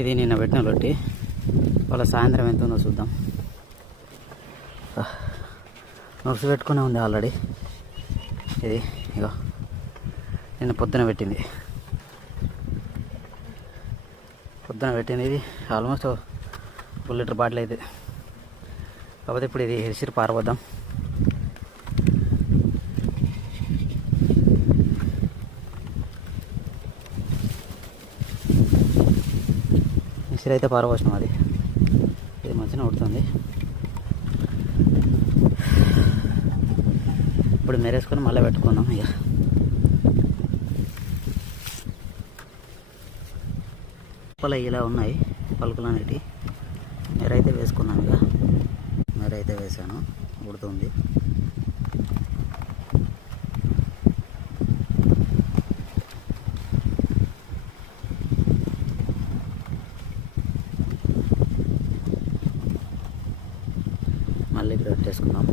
ఇది నిన్న పెట్టిన రొట్టి. వాళ్ళ సాయంత్రం ఎంత ఉందో చూద్దాం. నొప్స్ పెట్టుకునే ఉంది ఆల్రెడీ. ఇది ఇగో నిన్న పొద్దున పెట్టింది. ఇది ఆల్మోస్ట్ 1 లీటర్ బాటిల్ అయితే. కాకపోతే ఇప్పుడు ఇది హెరిసిరి పారబోద్దాం. హెరిసిరి అయితే పారబోసినాం. ఇది మంచిగా ఉడుతుంది. ఇప్పుడు మెరేసుకొని మళ్ళీ పెట్టుకున్నాం. ఇక ఇలా ఉన్నాయి పలుకులు అనేటివి. మెరైతే వేసుకున్నాను. ఇక మెరైతే వేసాను, ఉడుతుంది. మళ్ళీ గ్రైండ్ చేసుకున్నాం.